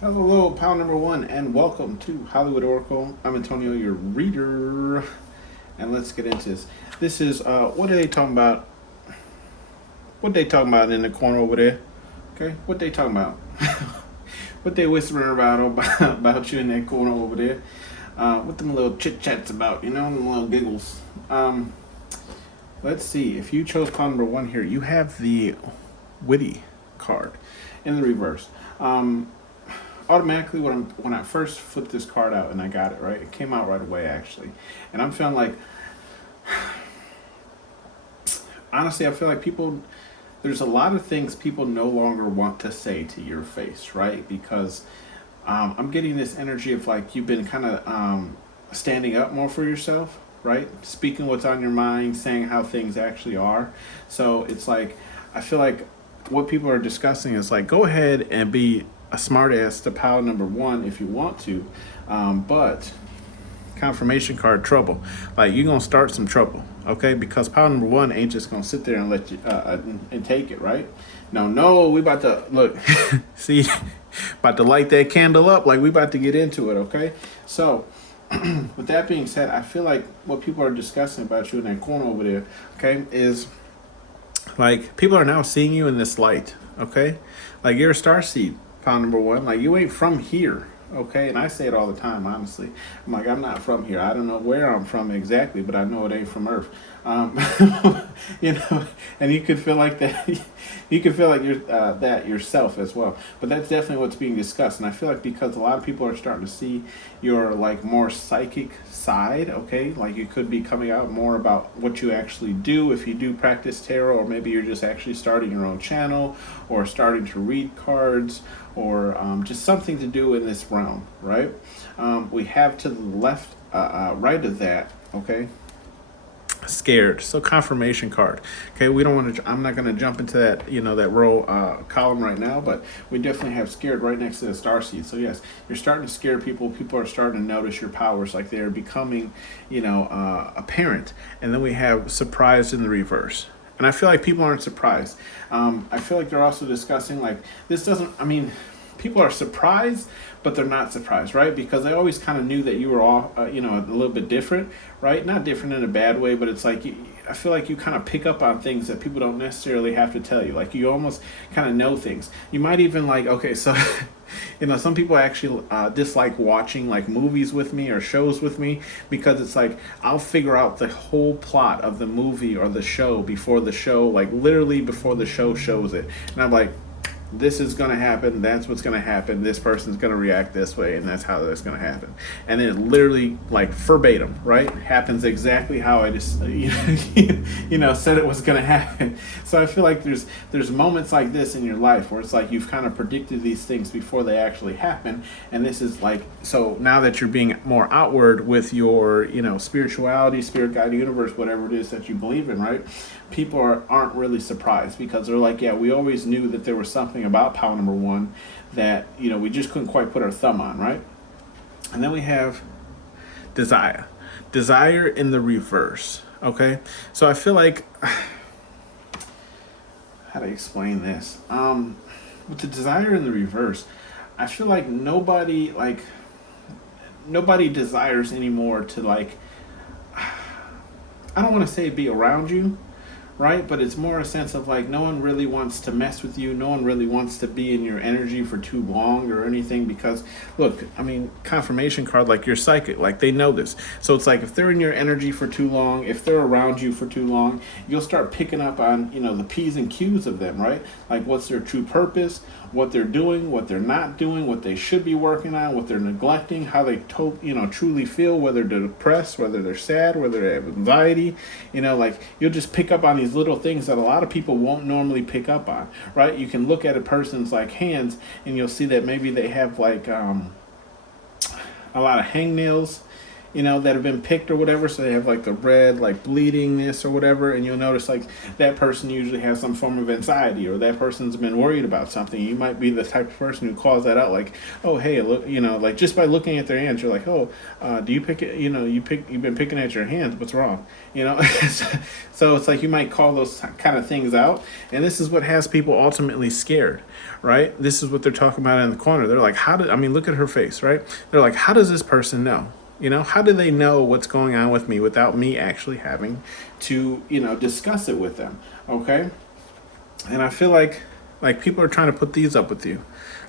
Hello, pal number one, and welcome to Hollywood Oracle. I'm Antonio, your reader, and let's get into this. This is what are they talking about? What they talking about in the corner over there? Okay, what they talking about? What they whispering about you in that corner over there? What them little chit chats about? Them little giggles. Let's see. If you chose pal number one here, you have the witty card in the reverse. Automatically when I first flipped this card out and I got it right, it came out right away actually, and I'm feeling like, honestly, I feel like there's a lot of things people no longer want to say to your face, right? Because I'm getting this energy of like you've been kind of standing up more for yourself, right? Speaking what's on your mind, saying how things actually are. So it's like I feel like what people are discussing is like go ahead and be a smartass to pile number one if you want to, but confirmation card trouble. Like you're gonna start some trouble, okay? Because pile number one ain't just gonna sit there and let you and take it, right? No, we about to look. See, about to light that candle up. Like we about to get into it, okay? So, with that being said, I feel like what people are discussing about you in that corner over there, okay, is like people are now seeing you in this light, okay? Like you're a star seed, pile number one. Like you ain't from here, okay? And I say it all the time, honestly. I'm like, I'm not from here. I don't know where I'm from exactly, but I know it ain't from Earth. Um, and you could feel like that. You could feel like you're that yourself as well. But that's definitely what's being discussed. And I feel like because a lot of people are starting to see your like more psychic side, okay? Like you could be coming out more about what you actually do if you do practice tarot, or maybe you're just actually starting your own channel or starting to read cards or just something to do in this realm, right? We have to the left, right of that, okay? Scared. So confirmation card. Okay, we don't want to. I'm not going to jump into that. That row column right now, but we definitely have scared right next to the star seed. So yes, you're starting to scare people. People are starting to notice your powers, like they're becoming, apparent. And then we have surprised in the reverse. And I feel like people aren't surprised. I feel like they're also discussing like this doesn't. I mean, people are surprised, but they're not surprised, right? Because they always kind of knew that you were all, a little bit different, right? Not different in a bad way, but it's like I feel like you kind of pick up on things that people don't necessarily have to tell you. Like you almost kind of know things. You might even like, okay, so, some people actually dislike watching like movies with me or shows with me because it's like I'll figure out the whole plot of the movie or the show before the show, like literally before the show shows it. And I'm like, this is going to happen, that's what's going to happen, this person's going to react this way, and that's how that's going to happen. And then it literally, like verbatim, right, happens exactly how I just said it was going to happen. So I feel like there's moments like this in your life where it's like you've kind of predicted these things before they actually happen. And this is like, so now that you're being more outward with your spirituality, spirit guide, universe, whatever it is that you believe in, right, people aren't really surprised because they're like, yeah, we always knew that there was something about power number one that we just couldn't quite put our thumb on, right? And then we have desire in the reverse, okay? So I feel like how to explain this, with the desire in the reverse, I feel like nobody desires anymore to like, I don't want to say be around you, right? But it's more a sense of like no one really wants to mess with you. No one really wants to be in your energy for too long or anything because, look, I mean, confirmation card, like you're psychic, like they know this. So it's like if they're in your energy for too long, if they're around you for too long, you'll start picking up on, the P's and Q's of them, right? Like what's their true purpose, what they're doing, what they're not doing, what they should be working on, what they're neglecting, how they truly feel, whether they're depressed, whether they're sad, whether they have anxiety, like you'll just pick up on these little things that a lot of people won't normally pick up on, right? You can look at a person's like hands and you'll see that maybe they have like a lot of hangnails that have been picked or whatever. So they have like the red, like bleedingness or whatever. And you'll notice like that person usually has some form of anxiety, or that person's been worried about something. You might be the type of person who calls that out, like, oh, hey, look, like just by looking at their hands, you're like, oh, do you pick it? You've been picking at your hands. What's wrong? So it's like you might call those kind of things out. And this is what has people ultimately scared, right? This is what they're talking about in the corner. They're like, look at her face, right? They're like, how does this person know? How do they know what's going on with me without me actually having to, discuss it with them? Okay. And I feel like people are trying to put these up with you,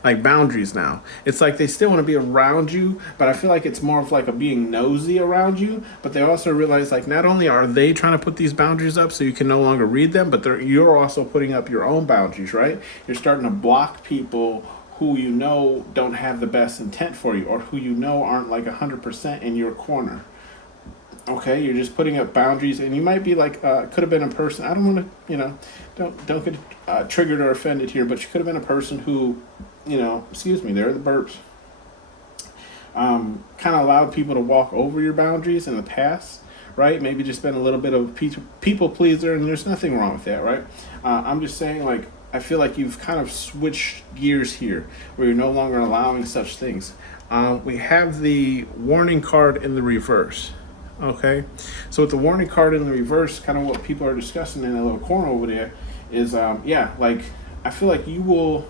like boundaries now. It's like they still want to be around you, but I feel like it's more of like a being nosy around you. But they also realize like not only are they trying to put these boundaries up so you can no longer read them, but you're also putting up your own boundaries, right? You're starting to block people who don't have the best intent for you, or who aren't like 100% in your corner. Okay, you're just putting up boundaries, and you might be like, could have been a person. I don't want to, don't get triggered or offended here, but you could have been a person who, excuse me, there are the burps. Kind of allowed people to walk over your boundaries in the past, right? Maybe just been a little bit of people pleaser, and there's nothing wrong with that, right? I'm just saying, like, I feel like you've kind of switched gears here, where you're no longer allowing such things. We have the warning card in the reverse. Okay, so with the warning card in the reverse, kind of what people are discussing in a little corner over there is, like I feel like you will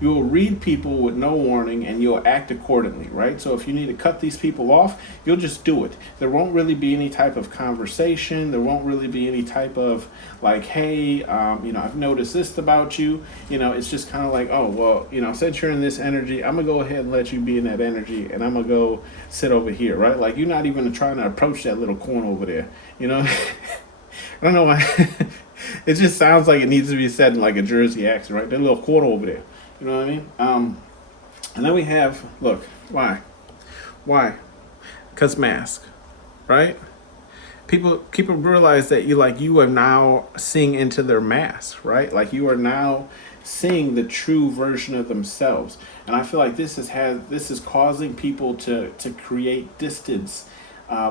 read people with no warning, and you'll act accordingly, right? So if you need to cut these people off, you'll just do it. There won't really be any type of conversation. There won't really be any type of like, hey, I've noticed this about you. It's just kind of like, oh, well, since you're in this energy, I'm gonna go ahead and let you be in that energy, and I'm gonna go sit over here, right? Like you're not even trying to approach that little corner over there. I don't know why. It just sounds like it needs to be said in like a Jersey accent, right? That little corner over there. You know what I mean? And then we have, look, why? Because mask, right? People realize that you are now seeing into their mask, right? Like you are now seeing the true version of themselves. And I feel like this is causing people to create distance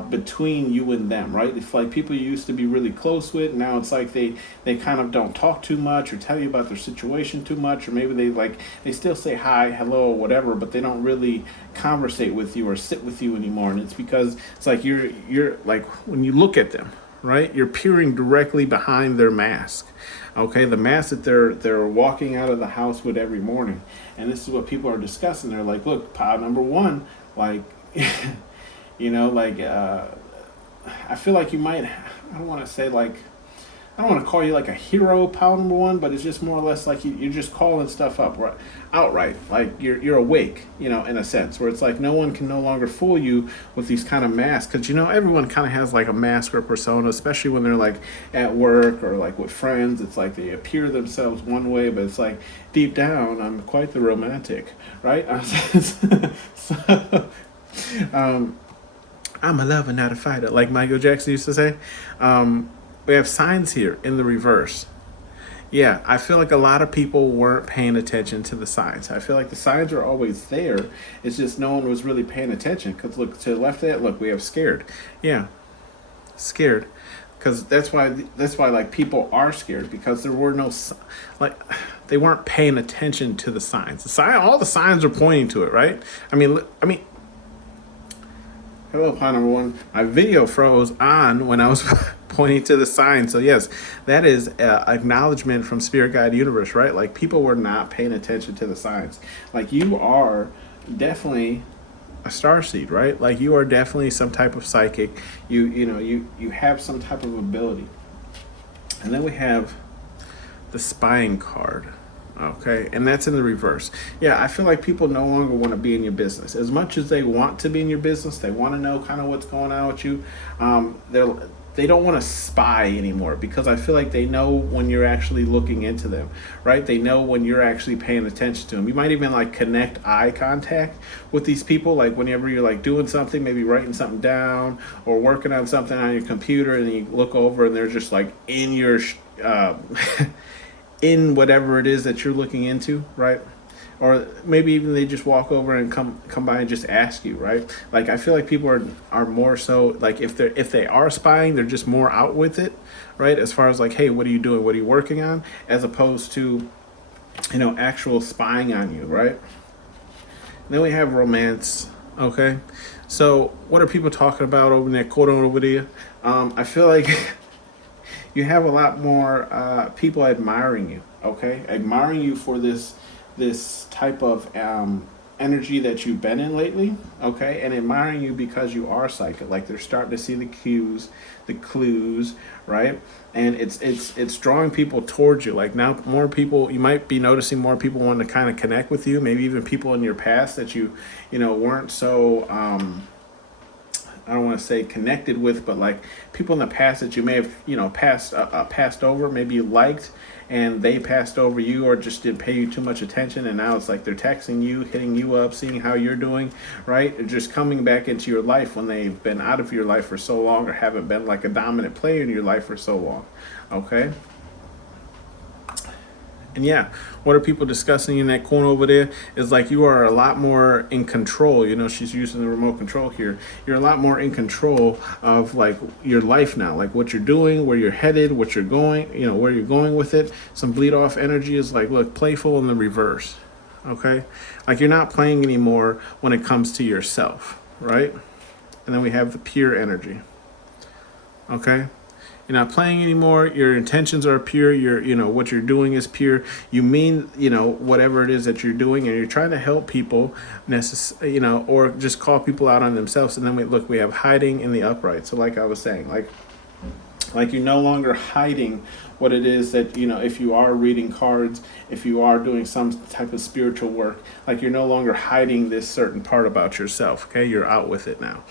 between you and them, right? If like people you used to be really close with, now it's like they kind of don't talk too much or tell you about their situation too much, or maybe they still say hi, hello, or whatever, but they don't really conversate with you or sit with you anymore. And it's because it's like you're like, when you look at them, right, you're peering directly behind their mask. Okay, the mask that they're walking out of the house with every morning. And this is what people are discussing. They're like, look, pile number one, like I feel like you might, I don't want to say like, I don't want to call you like a hero, pal number one, but it's just more or less like you're just calling stuff up right, outright. Like you're awake, in a sense, where it's like no one can no longer fool you with these kind of masks. Because, everyone kind of has like a mask or persona, especially when they're like at work or like with friends. It's like they appear themselves one way, but it's like deep down, I'm quite the romantic, right? I'm a lover, not a fighter, like Michael Jackson used to say. We have signs here in the reverse. Yeah, I feel like a lot of people weren't paying attention to the signs. I feel like the signs are always there. It's just no one was really paying attention. Because look, to the left of that, look, we have scared. Yeah, scared. Because that's why like people are scared, because there were no, like, they weren't paying attention to the signs. All the signs are pointing to it, right? I mean, hello, pile number one. My video froze on when I was pointing to the sign. So yes, that is acknowledgement from Spirit Guide Universe, right? Like people were not paying attention to the signs. Like you are definitely a starseed, right? Like you are definitely some type of psychic. You have some type of ability. And then we have the spying card. Okay, and that's in the reverse. Yeah, I feel like people no longer want to be in your business. As much as they want to be in your business, they want to know kind of what's going on with you. They don't want to spy anymore, because I feel like they know when you're actually looking into them, right? They know when you're actually paying attention to them. You might even like connect eye contact with these people, like whenever you're like doing something, maybe writing something down or working on something on your computer, and you look over and they're just like in your in whatever it is that you're looking into, right? or maybe even they just walk over and come by and just ask you, right? Like I feel like people are more so like if they are spying, they're just more out with it, right? As far as like, hey, what are you doing? What are you working on? As opposed to, actual spying on you, right? Then we have romance. Okay, so what are people talking about over in that quote over there? I feel like you have a lot more people admiring you. Okay, admiring you for this type of energy that you've been in lately. Okay, and admiring you because you are psychic. Like they're starting to see the cues, the clues, right? And it's drawing people towards you. Like now, more people, you might be noticing more people want to kind of connect with you. Maybe even people in your past that you weren't so I don't want to say connected with, but like people in the past that you may have passed over, maybe you liked, and they passed over you or just didn't pay you too much attention, and now it's like they're texting you, hitting you up, seeing how you're doing, right? They're just coming back into your life when they've been out of your life for so long or haven't been like a dominant player in your life for so long. Okay. And yeah, what are people discussing in that corner over there is like you are a lot more in control. She's using the remote control here. You're a lot more in control of like your life now, like what you're doing, where you're headed, what you're going, where you're going with it. Some bleed off energy is like, look, playful in the reverse. Okay. Like you're not playing anymore when it comes to yourself, right? And then we have the pure energy. Okay. You're not playing anymore. Your intentions are pure. What you're doing is pure. You mean, whatever it is that you're doing, and you're trying to help people, or just call people out on themselves. And then we have hiding in the upright. So like I was saying, like you're no longer hiding what it is that, if you are reading cards, if you are doing some type of spiritual work, like you're no longer hiding this certain part about yourself. Okay. You're out with it now.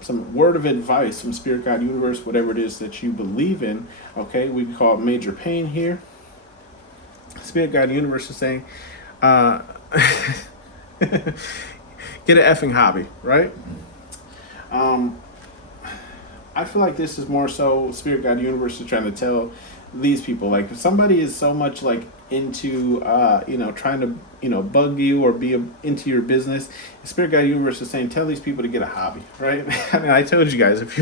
Some word of advice from Spirit, God, Universe, whatever it is that you believe in. Okay, we call it major pain here. Spirit, God, Universe is saying, get an effing hobby, right? I feel like this is more so Spirit, God, Universe is trying to tell these people, like if somebody is so much like into trying to bug you or be into your business, Spirit, God, Universe is saying tell these people to get a hobby, right? I mean, I told you guys, if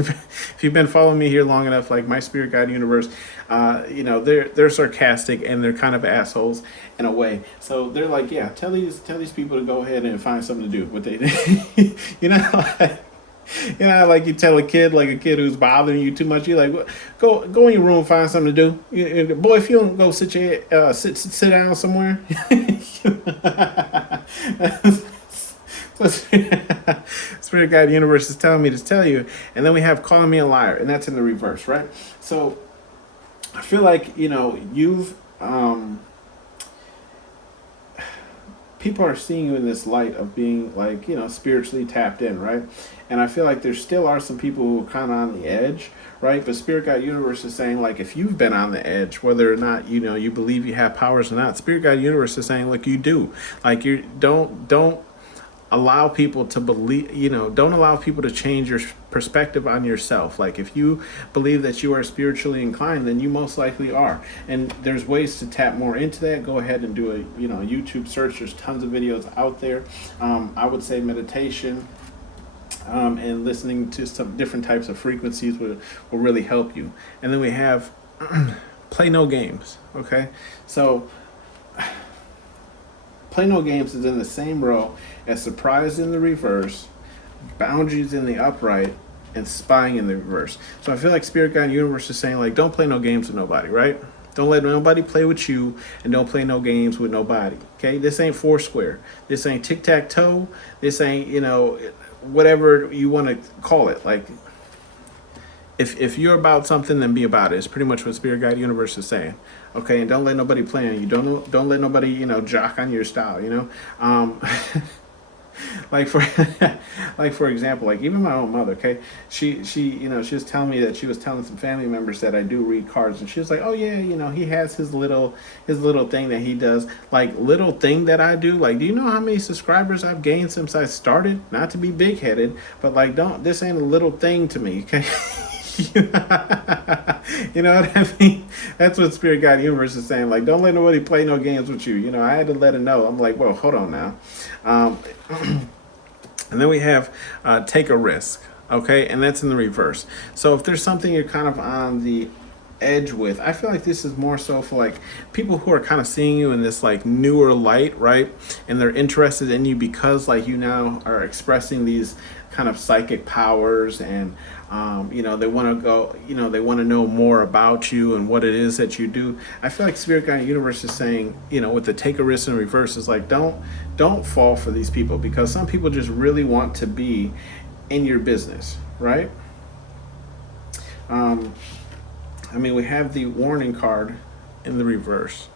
you've been following me here long enough, like my Spirit, God, Universe, they're sarcastic and they're kind of assholes in a way. So they're like, yeah, tell these people to go ahead and find something to do. What they like you tell a kid who's bothering you too much, you're like, go in your room, find something to do. Boy, if you don't go sit down somewhere. Spirit, God, Universe is telling me to tell you. And then we have calling me a liar, and that's in the reverse, right? So I feel like you've people are seeing you in this light of being like, spiritually tapped in, right? And I feel like there still are some people who are kind of on the edge, right? But Spirit, God, Universe is saying, like, if you've been on the edge, whether or not, you believe you have powers or not, Spirit, God, Universe is saying, look, you do. Like, you don't allow people to believe, don't allow people to change your perspective on yourself. Like if you believe that you are spiritually inclined, then you most likely are. And there's ways to tap more into that. Go ahead and do a, YouTube search. There's tons of videos out there. I would say meditation, and listening to some different types of frequencies will really help you. And then we have play no games. Okay. So play no games is in the same row as surprise in the reverse, boundaries in the upright, and spying in the reverse. So I feel like Spirit, God, Universe is saying, like, don't play no games with nobody, right? Don't let nobody play with you, and don't play no games with nobody. Okay, this ain't Foursquare. This ain't tic-tac-toe. This ain't whatever you want to call it. Like, if you're about something, then be about it. It's pretty much what Spirit, God, Universe is saying. Okay, and don't let nobody play on you. Don't let nobody jock on your style. Like for example, like even my own mother. Okay, she was telling me that she was telling some family members that I do read cards, and she was like, oh yeah, he has his little thing that he does. Like little thing that I do. Like, do you know how many subscribers I've gained since I started? Not to be big headed, but like this ain't a little thing to me. Okay. You know what I mean? That's what Spirit Guide Universe is saying. Like, don't let nobody play no games with you. You know, I had to let it know. I'm like, whoa, hold on now. Um, and then we have take a risk. Okay, and that's in the reverse. So if there's something you're kind of on the edge with, I feel like this is more so for like people who are kind of seeing you in this like newer light, right? And they're interested in you because like you now are expressing these kind of psychic powers, and you know, they want to go, you know, they want to know more about you and what it is that you do. I feel like Spirit Guide Universe is saying, you know, with the take a risk in reverse, is like don't fall for these people, because some people just really want to be in your business, right? I mean, we have the warning card in the reverse,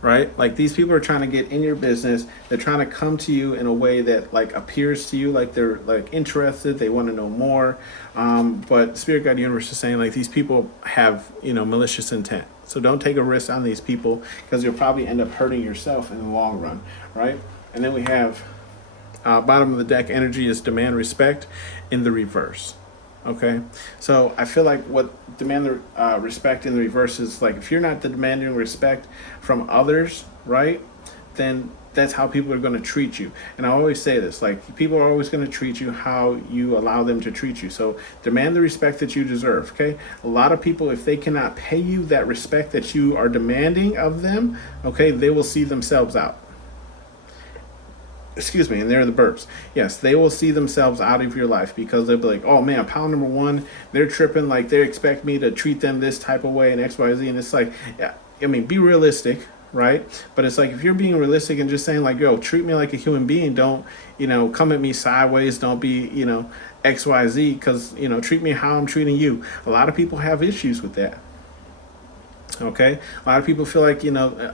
right? Like these people are trying to get in your business. They're trying to come to you in a way that like appears to you like they're like interested. They want to know more. But Spirit Guide Universe is saying like these people have, you know, malicious intent. So don't take a risk on these people, because you'll probably end up hurting yourself in the long run, right? And then we have bottom of the deck energy is demand respect in the reverse. Okay, so I feel like what demand the respect in the reverse is like, if you're not the demanding respect from others, right, then that's how people are going to treat you. And I always say this, like people are always going to treat you how you allow them to treat you. So demand the respect that you deserve. Okay, a lot of people, if they cannot pay you that respect that you are demanding of them, okay, they will see themselves out. Excuse me, and they're the burps. Yes, they will see themselves out of your life, because they'll be like, oh man, pile number one, they're tripping, like they expect me to treat them this type of way and XYZ. And it's like, yeah, I mean, be realistic, right? But it's like, if you're being realistic and just saying like, yo, treat me like a human being, don't, you know, come at me sideways, don't be, you know, XYZ, because, you know, treat me how I'm treating you. A lot of people have issues with that. Okay, a lot of people feel like, you know,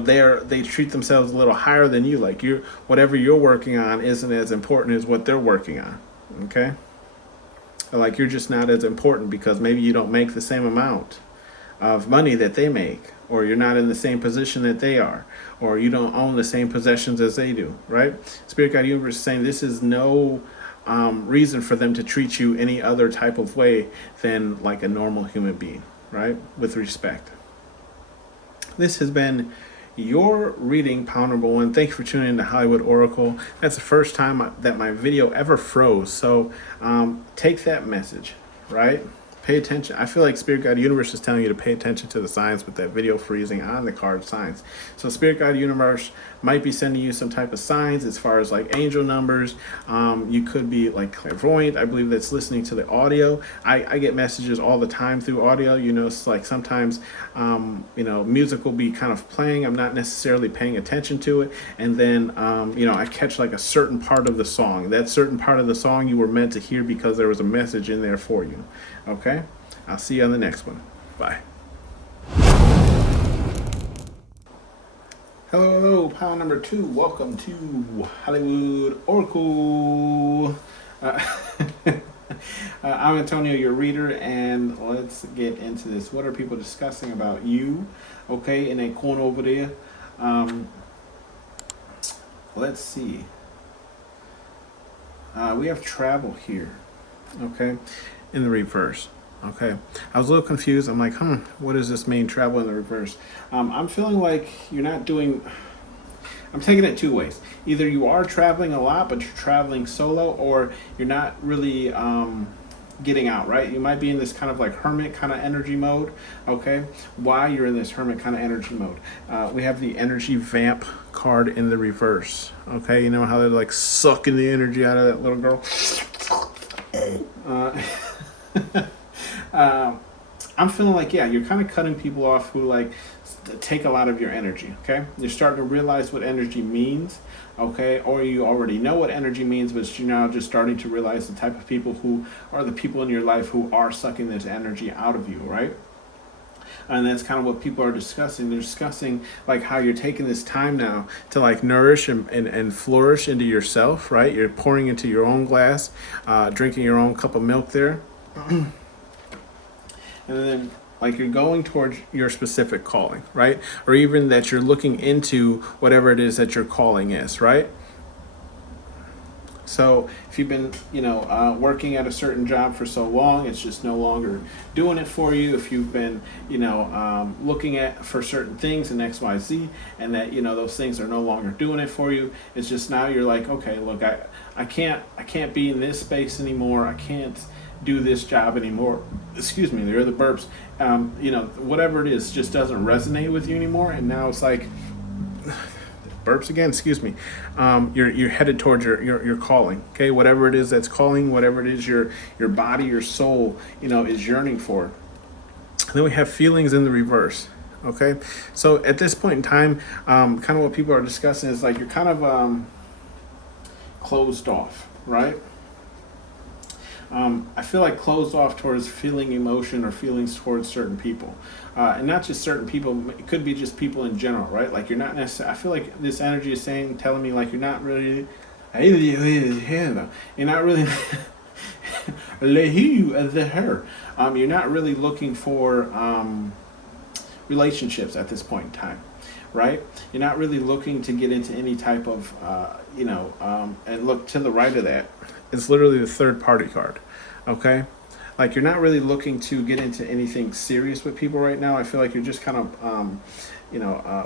they treat themselves a little higher than you, like you're, whatever you're working on isn't as important as what they're working on. Okay, or like you're just not as important because maybe you don't make the same amount of money that they make, or you're not in the same position that they are, or you don't own the same possessions as they do, right? Spirit Guide Universe is saying this is no reason for them to treat you any other type of way than like a normal human being, right, with respect. This has been your reading, pile number one. Thank you for tuning in to Hollywood Oracle. That's the first time that my video ever froze. So take that message, right? Pay attention. I feel like Spirit Guide Universe is telling you to pay attention to the signs with that video freezing on the card signs. So Spirit Guide Universe might be sending you some type of signs as far as like angel numbers. You could be like clairvoyant. I believe that's listening to the audio. I get messages all the time through audio. You know, it's like sometimes, you know, music will be kind of playing. I'm not necessarily paying attention to it. And then, you know, I catch like a certain part of the song. That certain part of the song you were meant to hear because there was a message in there for you. Okay? I'll see you on the next one. Bye. Hello, pile number two. Welcome to Hollywood Oracle. I'm Antonio, your reader, and let's get into this. What are people discussing about you? Okay, in a corner over there. Let's see. We have travel here. Okay, in the reverse. Okay, I was a little confused. I'm like, what does this mean, travel in the reverse? I'm feeling like you're not doing, I'm taking it two ways. Either you are traveling a lot, but you're traveling solo, or you're not really getting out, right? You might be in this kind of like hermit kind of energy mode, okay? Why you're in this hermit kind of energy mode? We have the energy vamp card in the reverse, okay? You know how they're like sucking the energy out of that little girl? I'm feeling like, yeah, you're kind of cutting people off who like take a lot of your energy, okay? You're starting to realize what energy means, okay? Or you already know what energy means, but you're now just starting to realize the type of people who are the people in your life who are sucking this energy out of you, right? And that's kind of what people are discussing. They're discussing like how you're taking this time now to like nourish and flourish into yourself, right? You're pouring into your own glass, drinking your own cup of milk there. And then like you're going towards your specific calling, right? Or even that you're looking into whatever it is that your calling is, right? So if you've been, working at a certain job for so long, it's just no longer doing it for you. If you've been, looking at for certain things in X, Y, Z, and that those things are no longer doing it for you, it's just now you're like, okay, look, I can't be in this space anymore. I can't do this job anymore. Excuse me, there are the burps. Whatever it is, just doesn't resonate with you anymore, and now it's like burps again, excuse me. You're headed towards your calling. Okay, whatever it is that's calling, whatever it is your body, your soul, is yearning for. And then we have feelings in the reverse. Okay, so at this point in time, kind of what people are discussing is like you're kind of closed off, right? I feel like closed off towards feeling emotion or feelings towards certain people, and not just certain people. It could be just people in general, right? Like you're not necessarily. I feel like this energy is telling me like you're not really, you're not really, you're not really looking for relationships at this point in time, right? You're not really looking to get into any type of, and look to the right of that. It's literally the third party card, okay? Like you're not really looking to get into anything serious with people right now. I feel like you're just kind of,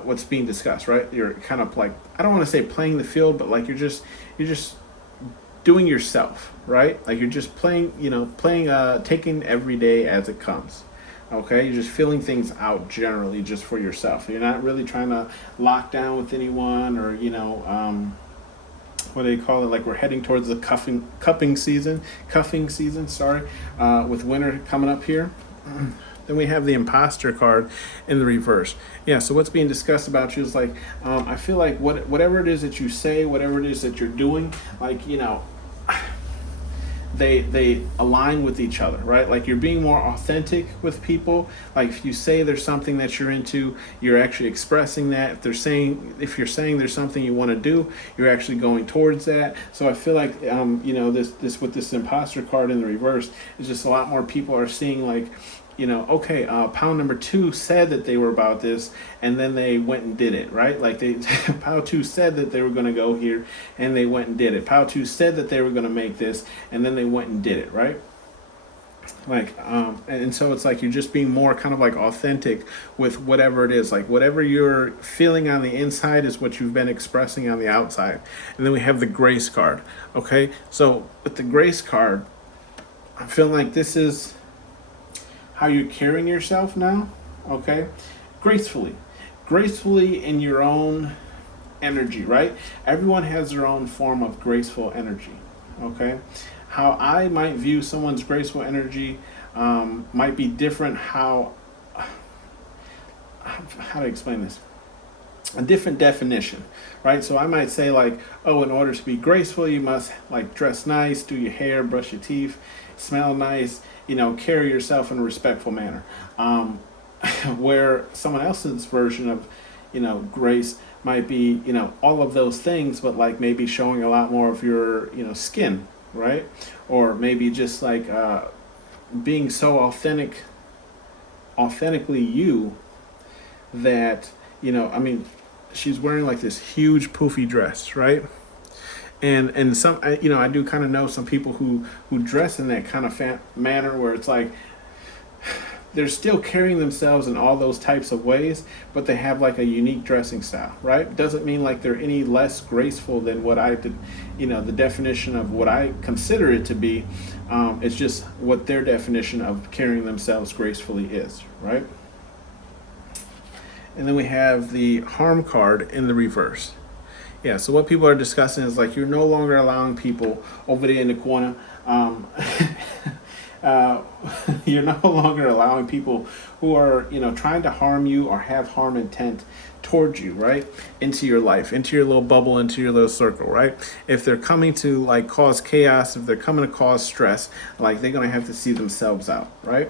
what's being discussed, right? You're kind of like, I don't want to say playing the field, but like you're just doing yourself, right? Like you're just playing, taking every day as it comes. Okay, you're just filling things out generally just for yourself. You're not really trying to lock down with anyone or, what do they call it? Like we're heading towards the cuffing season, sorry, with winter coming up here. Then we have the imposter card in the reverse. Yeah, so what's being discussed about you is like, I feel like whatever it is that you say, whatever it is that you're doing, like, they align with each other, right? Like you're being more authentic with people. Like if you say there's something that you're into, you're actually expressing that. If you're saying there's something you want to do, you're actually going towards that. So I feel like this with this imposter card in the reverse is just a lot more people are seeing like, okay, pound number 2 said that they were about this, and then they went and did it, right? Like pound 2 said that they were going to go here, and they went and did it. Pound 2 said that they were going to make this, and then they went and did it, right? Like, and so it's like you're just being more kind of like authentic with whatever it is. Like whatever you're feeling on the inside is what you've been expressing on the outside. And then we have the grace card, okay? So with the grace card, I feel like this is how you're carrying yourself now, okay? Gracefully in your own energy, right? Everyone has their own form of graceful energy, okay? How I might view someone's graceful energy might be different. How to explain this? A different definition, right? So I might say like, oh, in order to be graceful, you must like dress nice, do your hair, brush your teeth, smell nice, carry yourself in a respectful manner. Where someone else's version of, grace might be, all of those things, but like maybe showing a lot more of your, skin, right? Or maybe just like being so authentically you that, she's wearing like this huge poofy dress, right? And some, I do kind of know some people who dress in that kind of manner where it's like they're still carrying themselves in all those types of ways, but they have like a unique dressing style, right? Doesn't mean like they're any less graceful than what I did, the definition of what I consider it to be. It's just what their definition of carrying themselves gracefully is, right? And then we have the harm card in the reverse. Yeah, so what people are discussing is like you're no longer allowing people over there in the corner. You're no longer allowing people who are, trying to harm you or have harm intent towards you, right? Into your life, into your little bubble, into your little circle, right? If they're coming to like cause chaos, if they're coming to cause stress, like they're going to have to see themselves out, right?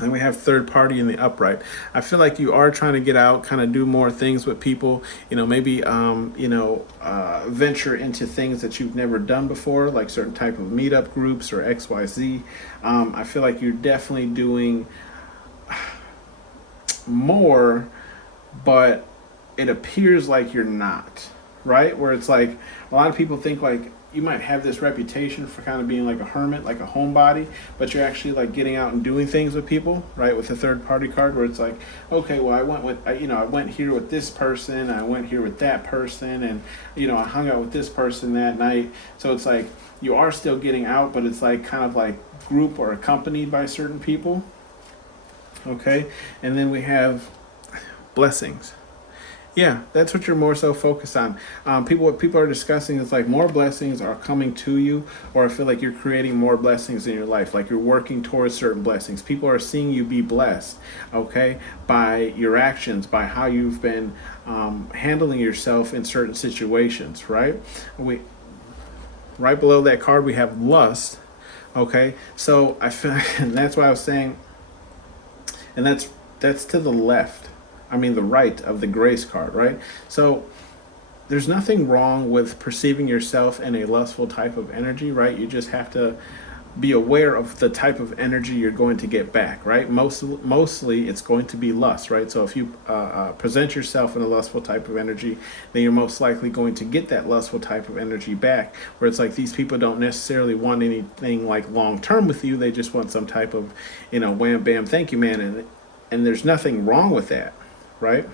And we have third party in the upright. I feel like you are trying to get out, kind of do more things with people, maybe, venture into things that you've never done before, like certain type of meetup groups or XYZ. I feel like you're definitely doing more, but it appears like you're not. right? Where it's like a lot of people think like you might have this reputation for kind of being like a hermit, like a homebody, but you're actually like getting out and doing things with people, right? With a third party card, where it's like, okay, well, I went here with this person, I went here with that person, and I hung out with this person that night. So it's like you are still getting out, but it's like kind of like group or accompanied by certain people, okay? And then we have blessings. Yeah, that's what you're more so focused on. What people are discussing is like more blessings are coming to you, or I feel like you're creating more blessings in your life, like you're working towards certain blessings. People are seeing you be blessed, okay, by your actions, by how you've been handling yourself in certain situations, right? We right below that card we have lust, okay. So I feel, and that's why I was saying, and that's to the left. I mean, the right of the grace card, right? So there's nothing wrong with perceiving yourself in a lustful type of energy, right? You just have to be aware of the type of energy you're going to get back, right? Mostly it's going to be lust, right? So if you present yourself in a lustful type of energy, then you're most likely going to get that lustful type of energy back, where it's like these people don't necessarily want anything like long term with you. They just want some type of, wham, bam, thank you, man. And there's nothing wrong with that, right?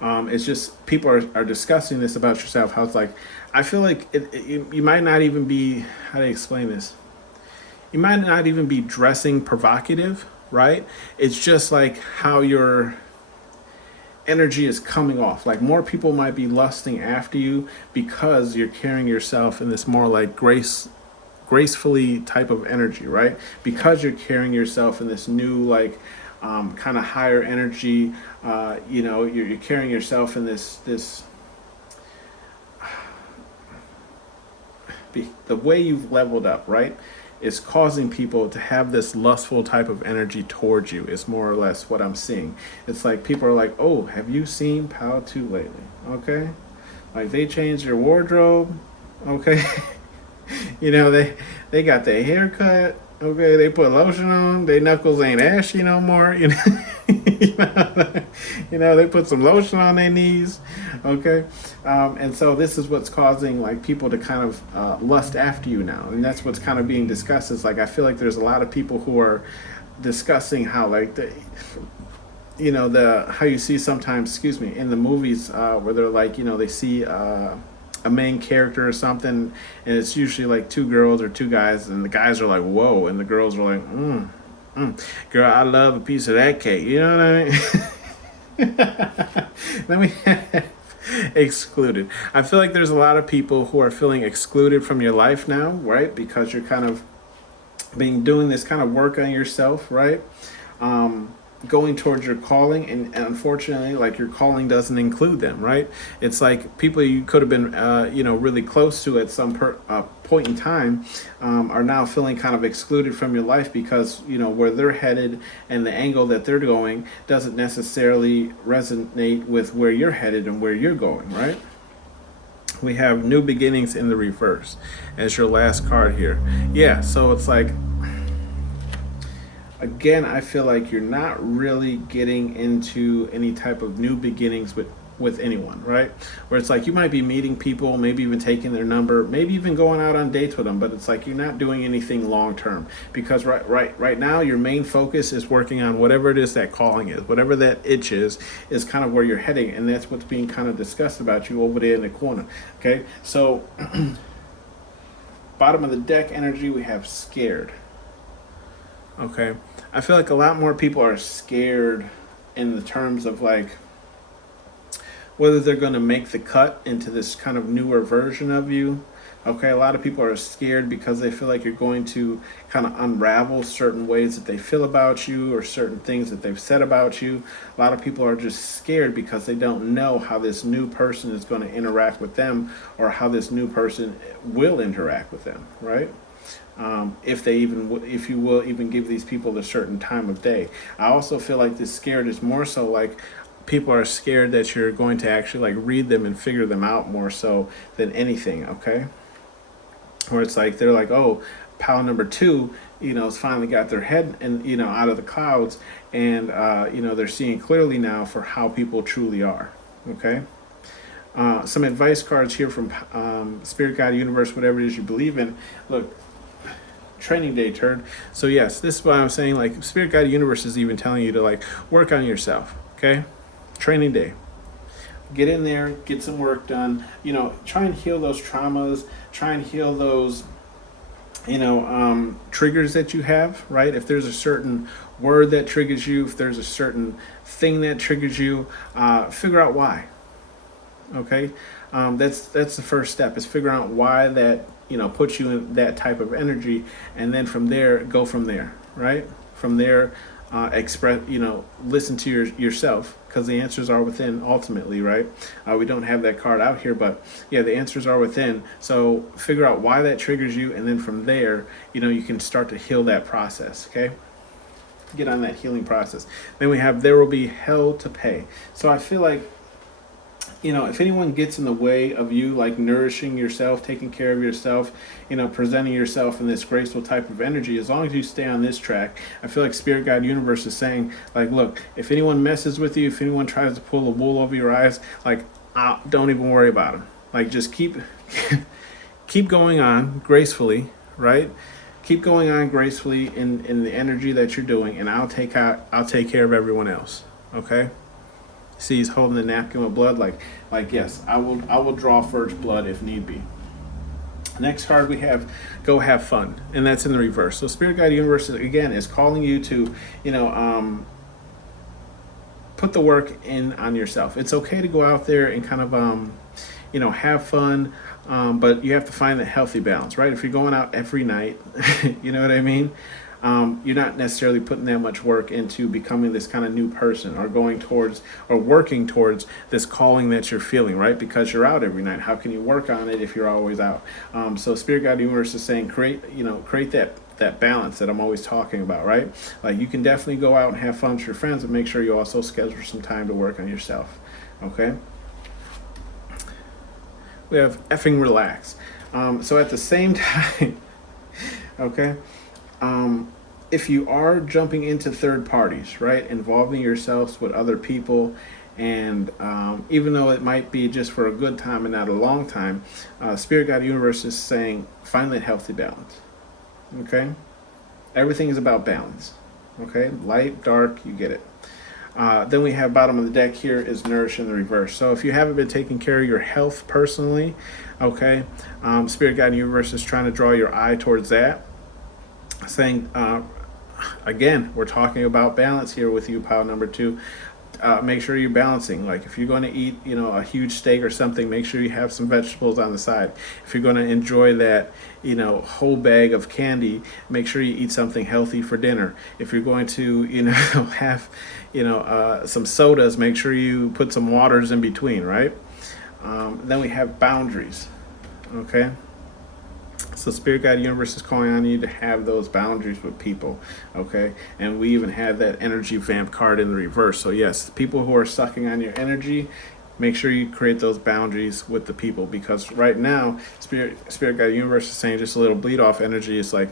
It's just people are discussing this about yourself. How it's like, I feel like you might not even be, how do I explain this? You might not even be dressing provocative, right? It's just like how your energy is coming off. Like more people might be lusting after you because you're carrying yourself in this more like gracefully type of energy, right? Because you're carrying yourself in this new like kind of higher energy. You're carrying yourself in this the way you've leveled up, right, is causing people to have this lustful type of energy towards you. Is more or less what I'm seeing. It's like people are like, oh, have you seen Pow 2 lately? Okay, like they changed their wardrobe, okay. They got their hair cut. Okay, they put lotion on. Their knuckles ain't ashy no more. They put some lotion on their knees. Okay, and so this is what's causing like people to kind of lust after you now, and that's what's kind of being discussed. Is like I feel like there's a lot of people who are discussing how like how you see sometimes, excuse me, in the movies where they're like they see. A main character or something, and it's usually like two girls or two guys, and the guys are like, whoa, and the girls are like, girl, I love a piece of that cake. You know what I mean? Let me excluded. I feel like there's a lot of people who are feeling excluded from your life now, right? Because you're kind of doing this kind of work on yourself, right? Going towards your calling, and unfortunately like your calling doesn't include them, right? It's like people you could have been really close to at some point in time are now feeling kind of excluded from your life because where they're headed and the angle that they're going doesn't necessarily resonate with where you're headed and where you're going, right? We have new beginnings in the reverse as your last card here. Yeah, so it's like, again, I feel like you're not really getting into any type of new beginnings with anyone, right? Where it's like you might be meeting people, maybe even taking their number, maybe even going out on dates with them, but it's like you're not doing anything long term because right now your main focus is working on whatever it is that calling is, whatever that itch is kind of where you're heading, and that's what's being kind of discussed about you over there in the corner. Okay, so bottom of the deck energy, we have scared. Okay, I feel like a lot more people are scared in the terms of like whether they're going to make the cut into this kind of newer version of you. Okay, a lot of people are scared because they feel like you're going to kind of unravel certain ways that they feel about you or certain things that they've said about you. A lot of people are just scared because they don't know how this new person is going to interact with them or how this new person will interact with them, right? If you will even give these people a certain time of day. I also feel like this scared is more so like people are scared that you're going to actually like read them and figure them out more so than anything. Okay, where it's like they're like, oh, pal number 2 has finally got their head and out of the clouds, and they're seeing clearly now for how people truly are. Okay. some advice cards here from Spirit, God, Universe, whatever it is you believe in. Look, training day, turd. So yes, this is what I'm saying. Like Spirit, God, Universe is even telling you to like work on yourself. Okay, training day. Get in there, get some work done. Try and heal those traumas. Try and heal those triggers that you have, right? If there's a certain word that triggers you, if there's a certain thing that triggers you, figure out why. Okay, that's the first step, is figuring out why that puts you in that type of energy, and then from there, go from there, right? From there, express, listen to yourself, because the answers are within ultimately, right? We don't have that card out here, but yeah, the answers are within. So figure out why that triggers you, and then from there, you can start to heal that process. Okay, get on that healing process. Then we have, there will be hell to pay. So I feel like, if anyone gets in the way of you, like nourishing yourself, taking care of yourself, presenting yourself in this graceful type of energy, as long as you stay on this track, I feel like Spirit, God, Universe is saying, like, look, if anyone messes with you, if anyone tries to pull the wool over your eyes, like, don't even worry about them. Like, just keep going on gracefully, right? Keep going on gracefully in the energy that you're doing, and I'll take care of everyone else. Okay. See, he's holding the napkin with blood, like yes, I will draw first blood if need be. Next card we have, go have fun, and that's in the reverse. So Spirit, God, Universe again is calling you to put the work in on yourself. It's okay to go out there and kind of have fun, but you have to find the healthy balance, right? If you're going out every night, you know what I mean? You're not necessarily putting that much work into becoming this kind of new person, or going towards or working towards this calling that you're feeling, right? Because you're out every night. How can you work on it if you're always out? So Spirit, God, Universe is saying create that balance that I'm always talking about, right? Like, you can definitely go out and have fun with your friends, but make sure you also schedule some time to work on yourself. Okay? We have effing relax. So at the same time, okay, if you are jumping into third parties, right, involving yourselves with other people, and even though it might be just for a good time and not a long time, Spirit, God, Universe is saying find that healthy balance. Okay, everything is about balance. Okay, light, dark, you get it. Then we have bottom of the deck here is nourish in the reverse. So if you haven't been taking care of your health personally, okay, Spirit, God, Universe is trying to draw your eye towards that, saying, again, we're talking about balance here with you, pile number 2. Make sure you're balancing. Like, if you're going to eat, a huge steak or something, make sure you have some vegetables on the side. If you're going to enjoy that, whole bag of candy, make sure you eat something healthy for dinner. If you're going to, have, some sodas, make sure you put some waters in between, right? Then we have boundaries. Okay. So Spirit, God, Universe is calling on you to have those boundaries with people, okay? And we even had that energy vamp card in the reverse. So yes, people who are sucking on your energy, make sure you create those boundaries with the people, because right now, Spirit, God, Universe is saying just a little bleed off energy. It's like,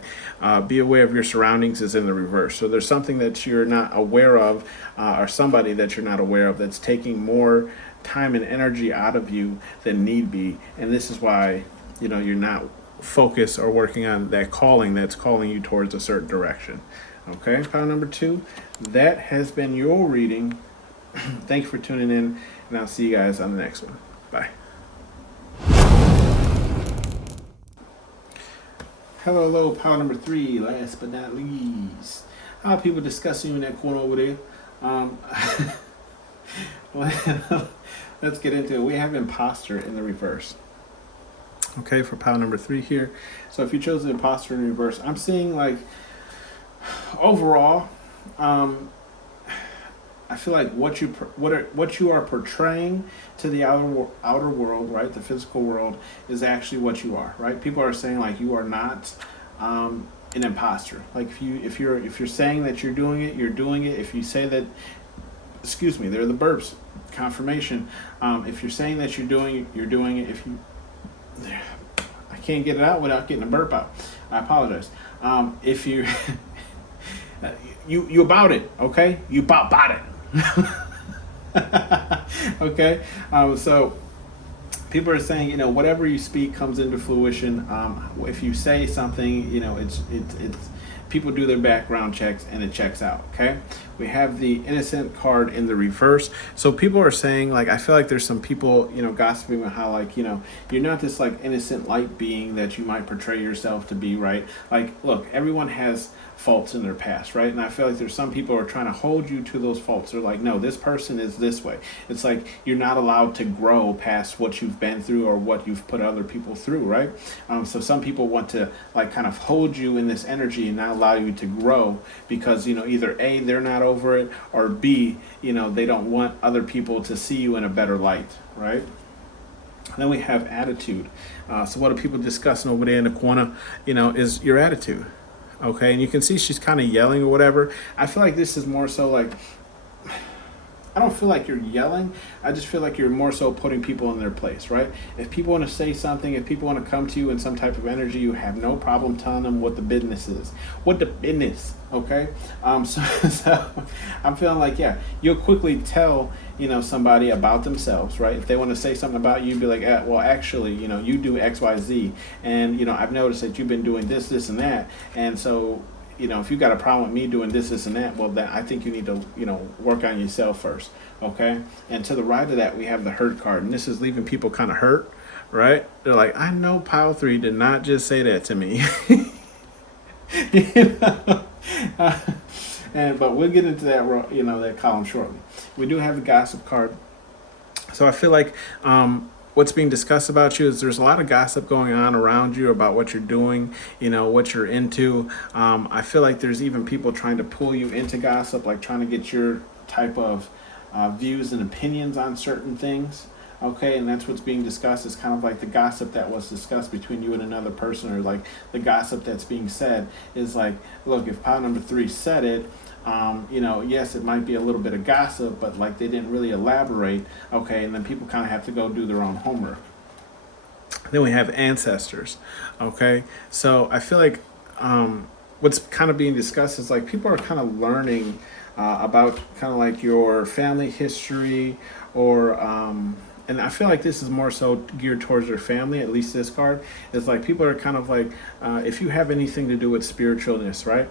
be aware of your surroundings is in the reverse. So there's something that you're not aware of, or somebody that you're not aware of that's taking more time and energy out of you than need be. And this is why, you're not focus or working on that calling that's calling you towards a certain direction. Okay, pile number 2, that has been your reading. Thank you for tuning in, and I'll see you guys on the next one. Bye. Hello, pile number 3, last but not least. How are people discussing you in that corner over there? Well, let's get into it. We have imposter in the reverse. Okay, for pile number 3 here. So if you chose the imposter in reverse, I'm seeing, like, overall, I feel like what you are portraying to the outer world, right, the physical world, is actually what you are, right? People are saying, like, you are not an imposter. Like, if you're saying that you're doing it, you're doing it. If you say that, excuse me, they're the burps, confirmation. If you're saying that you're doing it, you're doing it. If you, I can't get it out without getting a burp out. I apologize. If you you about it, okay? You about it. Okay. So people are saying, whatever you speak comes into fruition. If you say something, it's people do their background checks and it checks out. Okay, we have the innocent card in the reverse. So people are saying, like, I feel like there's some people, gossiping about how, like, you're not this like innocent light being that you might portray yourself to be, right? Like, look, everyone has faults in their past, right? And I feel like there's some people who are trying to hold you to those faults. They're like, no, this person is this way. It's like you're not allowed to grow past what you've been through or what you've put other people through, right? So some people want to like kind of hold you in this energy and not allow you to grow because, either A, they're not over it, or B, they don't want other people to see you in a better light, right? Then we have attitude. So what are people discussing over there in the corner, is your attitude. Okay, and you can see she's kind of yelling or whatever. I feel like this is more so like, I don't feel like you're yelling. I just feel like you're more so putting people in their place, right? If people want to say something, if people want to come to you in some type of energy, you have no problem telling them what the business is. What the business, okay? So I'm feeling like, yeah, you'll quickly tell, somebody about themselves, right? If they want to say something about you, be like, well, actually, you do X, Y, Z. And, I've noticed that you've been doing this, this, and that. And so, if you got a problem with me doing this, this, and that, well, then I think you need to, work on yourself first, okay? And to the right of that, we have the hurt card, and this is leaving people kind of hurt, right? They're like, I know Pile 3 did not just say that to me. But we'll get into that, that column shortly. We do have the gossip card. So I feel like what's being discussed about you is there's a lot of gossip going on around you about what you're doing, what you're into. I feel like there's even people trying to pull you into gossip, like trying to get your type of views and opinions on certain things. Okay, and that's what's being discussed. Is kind of like the gossip that was discussed between you and another person, or like the gossip that's being said is like, look, if pile number 3 said it, yes, it might be a little bit of gossip, but like they didn't really elaborate. Okay, and then people kind of have to go do their own homework. Then we have ancestors. Okay, so I feel like what's kind of being discussed is like people are kind of learning about kind of like your family history, or and I feel like this is more so geared towards your family. At least this card is like people are kind of like, if you have anything to do with spiritualness, right?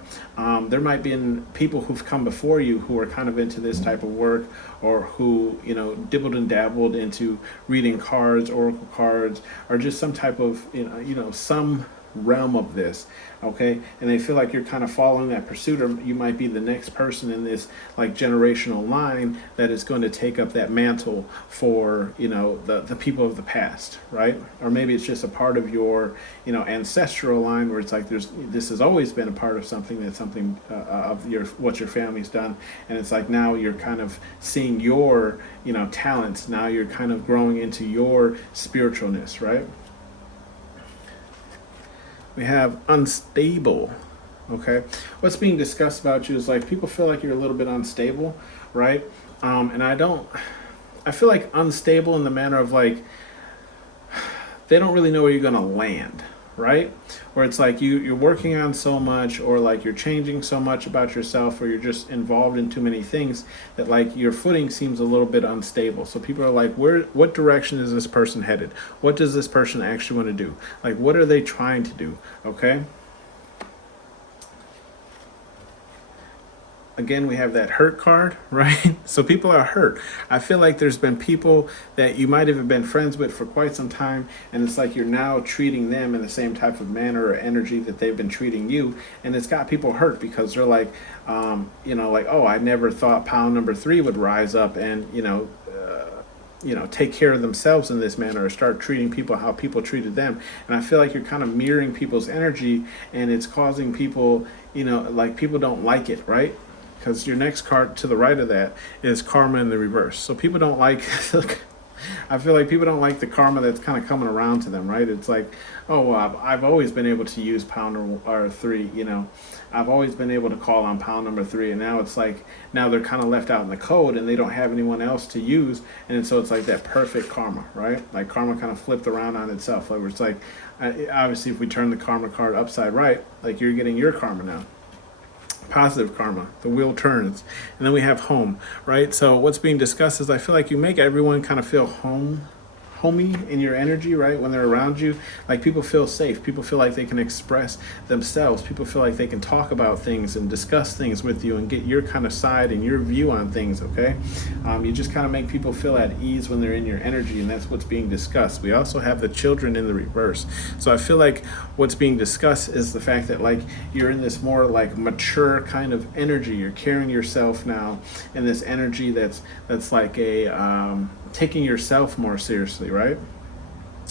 There might be people who've come before you who are kind of into this type of work, or who dibbled and dabbled into reading cards, oracle cards, or just some type of some realm of this, okay? And they feel like you're kind of following that pursuit, or you might be the next person in this like generational line that is going to take up that mantle for the people of the past, right? Or maybe it's just a part of your ancestral line where it's like this has always been a part of something of what your family's done, and it's like now you're kind of seeing your talents. Now you're kind of growing into your spiritualness, right? We have unstable. Okay, what's being discussed about you is like people feel like you're a little bit unstable, right? And I feel like unstable in the manner of like they don't really know where you're gonna land, right? Or it's like you're working on so much, or like you're changing so much about yourself, or you're just involved in too many things that like your footing seems a little bit unstable. So people are like, what direction is this person headed? What does this person actually want to do? Like, what are they trying to do? Okay. Again, we have that hurt card, right? So people are hurt. I feel like there's been people that you might have been friends with for quite some time, and it's like you're now treating them in the same type of manner or energy that they've been treating you, and it's got people hurt because they're like, like, oh, I never thought pile number 3 would rise up and take care of themselves in this manner, or start treating people how people treated them. And I feel like you're kind of mirroring people's energy, and it's causing people, like people don't like it, right? Because your next card to the right of that is karma in the reverse. So people don't like, I feel like people don't like the karma that's kind of coming around to them, right? It's like, oh, well, I've always been able to use pound or 3, I've always been able to call on pound number 3, and now it's like, now they're kind of left out in the cold, and they don't have anyone else to use, and so it's like that perfect karma, right? Like karma kind of flipped around on itself, like where it's like, obviously if we turn the karma card upside right, like you're getting your karma now. Positive karma, the wheel turns. And then we have home, right? So what's being discussed is I feel like you make everyone kind of feel homey in your energy, right? When they're around you, like people feel safe. People feel like they can express themselves. People feel like they can talk about things and discuss things with you and get your kind of side and your view on things, okay? You just kind of make people feel at ease when they're in your energy, and that's what's being discussed. We also have the children in the reverse. So I feel like what's being discussed is the fact that like you're in this more like mature kind of energy. You're carrying yourself now in this energy that's like a taking yourself more seriously, right?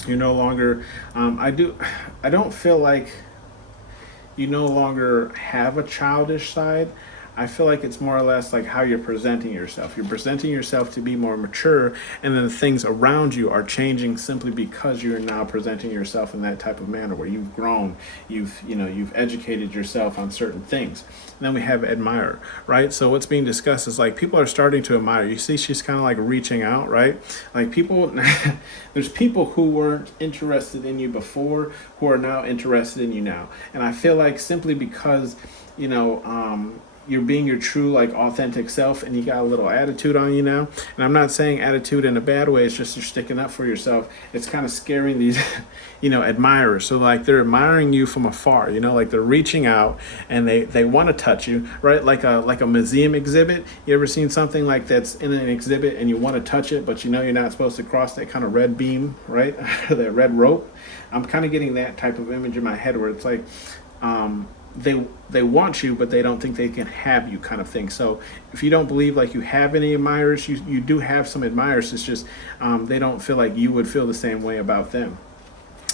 You're no longer I don't feel like you no longer have a childish side. I feel like it's more or less like how you're presenting yourself. You're presenting yourself to be more mature, and then the things around you are changing simply because you're now presenting yourself in that type of manner where you've grown, you've educated yourself on certain things. And then we have admire, right? So what's being discussed is like people are starting to admire. You see, she's kind of like reaching out, right? Like people, there's people who weren't interested in you before who are now interested in you now. And I feel like simply because, you're being your true, like, authentic self, and you got a little attitude on you now. And I'm not saying attitude in a bad way. It's just you're sticking up for yourself. It's kind of scaring these, admirers. So, like, they're admiring you from afar, like they're reaching out and they want to touch you, right? Like a museum exhibit. You ever seen something like that's in an exhibit and you want to touch it, but you're not supposed to cross that kind of red beam, right? That red rope. I'm kind of getting that type of image in my head where it's like, they want you, but they don't think they can have you, kind of thing. So if you don't believe like you have any admirers, you do have some admirers. It's just they don't feel like you would feel the same way about them.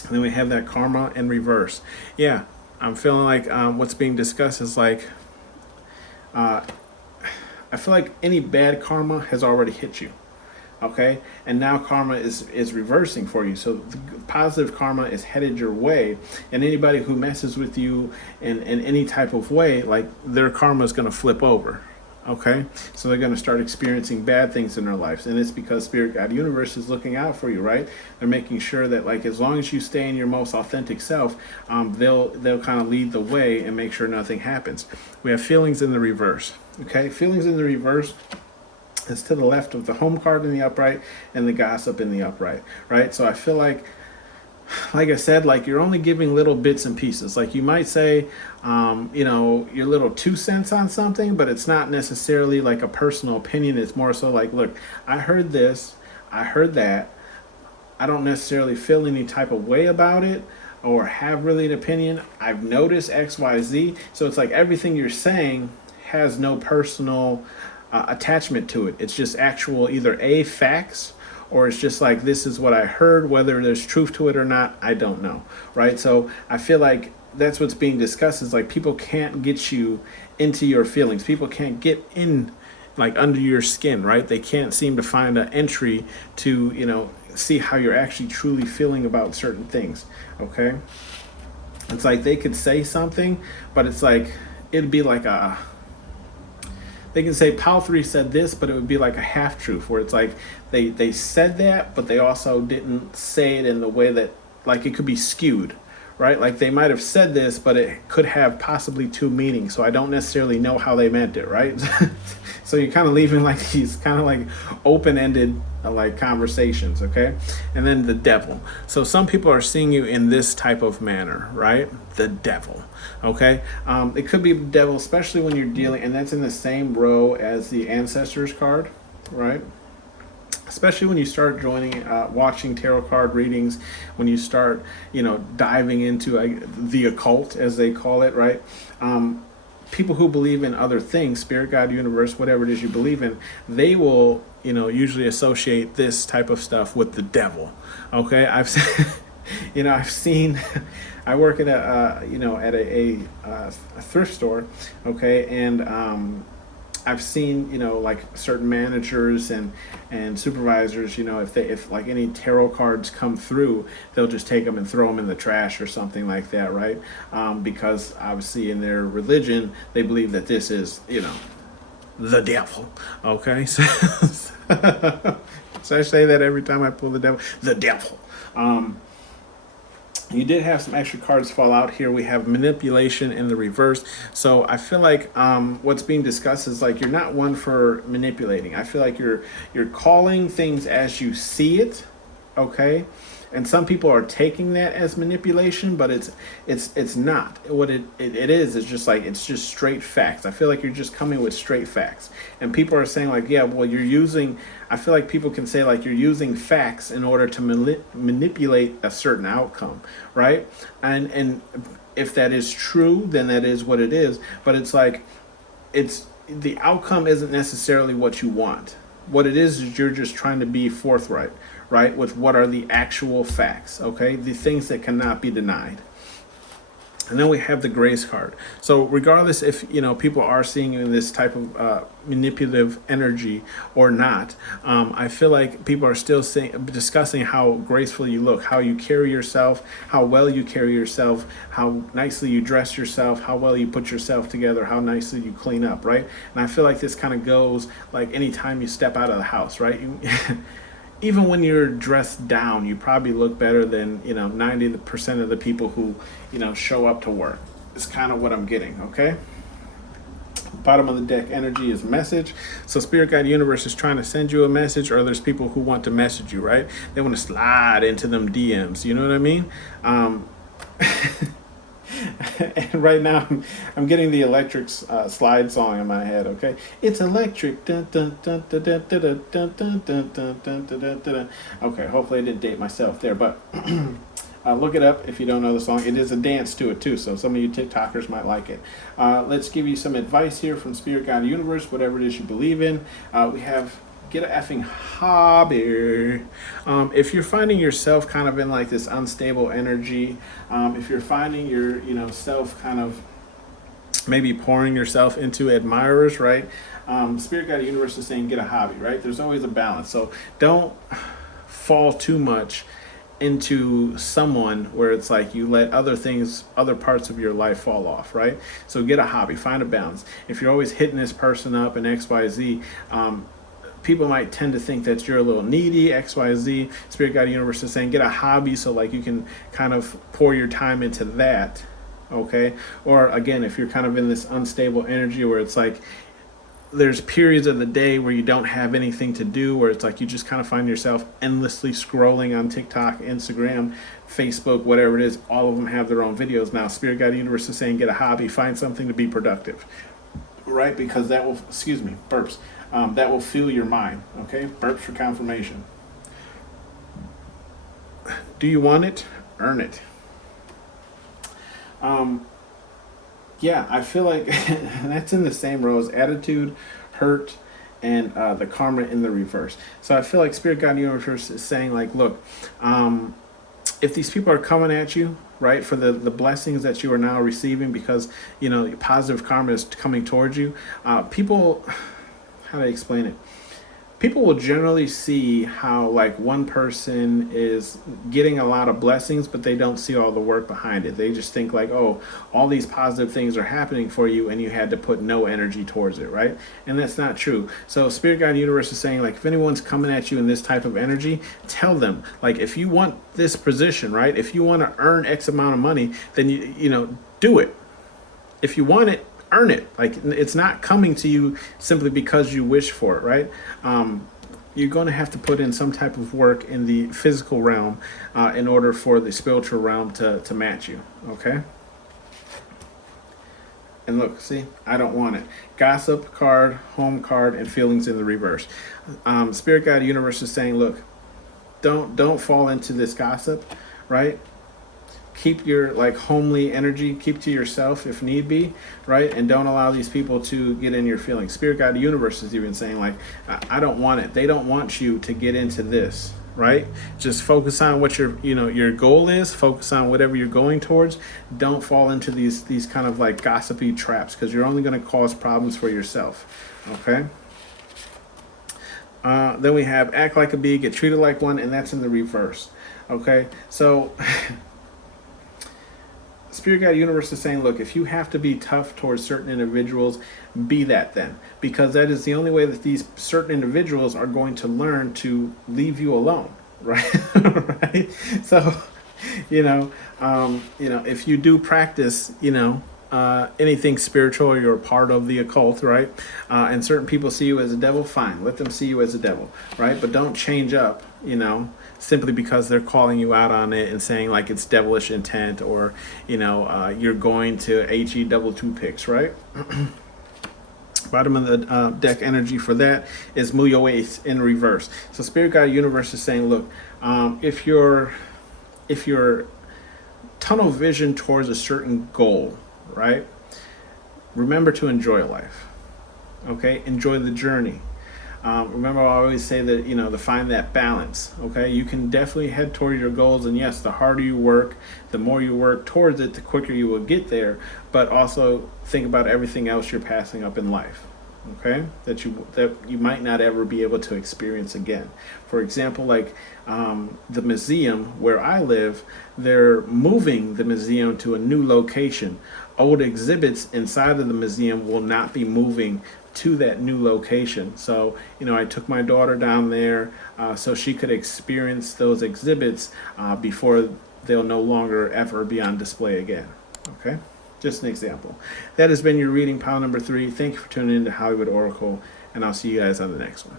And then we have that karma in reverse. Yeah, I'm feeling like what's being discussed is like I feel like any bad karma has already hit you. Okay, and now karma is reversing for you. So the positive karma is headed your way, and anybody who messes with you in any type of way, like their karma is going to flip over. Okay, so they're going to start experiencing bad things in their lives, and it's because Spirit God Universe is looking out for you, right? They're making sure that like as long as you stay in your most authentic self, they'll kind of lead the way and make sure nothing happens. We have feelings in the reverse. Okay, feelings in the reverse. It's to the left of the home card in the upright and the gossip in the upright, right? So I feel like I said, like you're only giving little bits and pieces. Like you might say, your little 2 cents on something, but it's not necessarily like a personal opinion. It's more so like, look, I heard this, I heard that. I don't necessarily feel any type of way about it or have really an opinion. I've noticed X, Y, Z. So it's like everything you're saying has no personal attachment to it. It's just actual either facts, or it's just like this is what I heard. Whether there's truth to it or not, I don't know, right? So I feel like that's what's being discussed is like people can't get you into your feelings. People can't get in like under your skin, right? They can't seem to find an entry to see how you're actually truly feeling about certain things. Okay, it's like they could say something, but it's like it'd be like they can say Pal 3 said this, but it would be like a half-truth where it's like they said that, but they also didn't say it in the way that, like, it could be skewed, right? Like they might have said this, but it could have possibly 2 meanings, so I don't necessarily know how they meant it, right? So you're kind of leaving like these kind of like open-ended like conversations, okay? And then the devil. So some people are seeing you in this type of manner, right? The devil, okay? It could be the devil, especially when you're dealing, and that's in the same row as the ancestors card, right? Especially when you start joining, watching tarot card readings, when you start, diving into the occult, as they call it, right? People who believe in other things, Spirit, God, Universe, whatever it is you believe in, they will, usually associate this type of stuff with the devil. Okay, I've seen, I work at a thrift store. Okay, and I've seen, like certain managers and supervisors, if like any tarot cards come through, they'll just take them and throw them in the trash or something like that, right? Because obviously in their religion, they believe that this is, the devil. Okay, so, so I say that every time I pull the devil. You did have some extra cards fall out here. We have manipulation in the reverse. So I feel like what's being discussed is like you're not one for manipulating. I feel like you're calling things as you see it, okay? And some people are taking that as manipulation, but it's not. What it is just like, it's just straight facts. I feel like you're just coming with straight facts, and people are saying like, yeah, well, you're using. I feel like people can say like, you're using facts in order to manipulate a certain outcome, right? And if that is true, then that is what it is. But it's like, it's the outcome isn't necessarily what you want. What it is you're just trying to be forthright, right, with what are the actual facts, okay? The things that cannot be denied. And then we have the grace card. So regardless if, people are seeing you in this type of manipulative energy or not, I feel like people are still discussing how graceful you look, how you carry yourself, how well you carry yourself, how nicely you dress yourself, how well you put yourself together, how nicely you clean up, right? And I feel like this kind of goes like anytime you step out of the house, right? Even when you're dressed down, you probably look better than 90% of the people who show up to work. It's kind of what I'm getting. Okay. Bottom of the deck energy is message. So spirit guide universe is trying to send you a message, or there's people who want to message you, right? They want to slide into them DMs. You know what I mean? And right now I'm getting the electric slide song in my head. Okay, it's electric. Dun, dun, dun, dun, dun, dun, dun, dun, dun, dun, dun, dun, dun. Okay, hopefully I didn't date myself there, but look it up if you don't know the song. It is a dance to it too, so some of you TikTokers might like it. Let's give you some advice here from Spirit Guide Universe, whatever it is you believe in. We have get an effing hobby. If you're finding yourself kind of in like this unstable energy, if you're finding your self kind of maybe pouring yourself into admirers, right? Spirit Guide Universe is saying get a hobby, right? There's always a balance, so don't fall too much into someone where it's like you let other parts of your life fall off, right? So get a hobby, find a balance. If you're always hitting this person up and XYZ, people might tend to think that you're a little needy, XYZ. Spirit Guide Universe is saying get a hobby, so like you can kind of pour your time into that, okay? Or again, if you're kind of in this unstable energy where it's like there's periods of the day where you don't have anything to do, where it's like you just kind of find yourself endlessly scrolling on TikTok, Instagram, Facebook, whatever it is. All of them have their own videos now. Spirit Guide Universe is saying get a hobby, find something to be productive, right? Because that will, burps. That will fuel your mind, okay? Burps for confirmation. Do you want it? Earn it. Yeah, I feel like that's in the same row as attitude, hurt, and the karma in the reverse. So I feel like Spirit Guide Universe is saying like, look, if these people are coming at you, right, for the blessings that you are now receiving because, positive karma is coming towards you, people... how do I explain it? People will generally see how like one person is getting a lot of blessings, but they don't see all the work behind it. They just think like, oh, all these positive things are happening for you and you had to put no energy towards it, right? And that's not true. So Spirit Guide Universe is saying like, if anyone's coming at you in this type of energy, tell them like, if you want this position, right? If you want to earn X amount of money, then you do it. If you want it, earn it. Like, it's not coming to you simply because you wish for it, right? You're going to have to put in some type of work in the physical realm in order for the spiritual realm to match you, okay? And look, see, I don't want it. Gossip card, home card, and feelings in the reverse. Spirit Guide Universe is saying, look, don't fall into this gossip, right? Keep your like homely energy, keep to yourself if need be, right? And don't allow these people to get in your feelings. Spirit Guide Universe is even saying like, I don't want it. They don't want you to get into this, right? Just focus on what your goal is. Focus on whatever you're going towards. Don't fall into these kind of like gossipy traps, because you're only going to cause problems for yourself, okay? Then we have act like a bee, get treated like one, and that's in the reverse, okay? So Spirit Guide Universe is saying, look, if you have to be tough towards certain individuals, be that then. Because that is the only way that these certain individuals are going to learn to leave you alone, right? Right? So, if you do practice, anything spiritual, or you're a part of the occult, right? And certain people see you as a devil, fine. Let them see you as a devil, right? But don't change up, simply because they're calling you out on it and saying like it's devilish intent, or you're going to HE double two picks, right? Bottom of the deck energy for that is Muyo Ace in reverse. So Spirit Guide Universe is saying, look, if you're tunnel vision towards a certain goal, right? Remember to enjoy life. Okay, enjoy the journey. Remember, I always say that to find that balance. Okay, you can definitely head toward your goals, and yes, the harder you work, the more you work towards it, the quicker you will get there. But also think about everything else you're passing up in life. Okay, that you might not ever be able to experience again. For example, like the museum where I live, they're moving the museum to a new location. Old exhibits inside of the museum will not be moving to that new location. So I took my daughter down there so she could experience those exhibits before they'll no longer ever be on display again. Okay, just an example. That has been your reading, pile number 3. Thank you for tuning in to Hollywood Oracle, and I'll see you guys on the next one.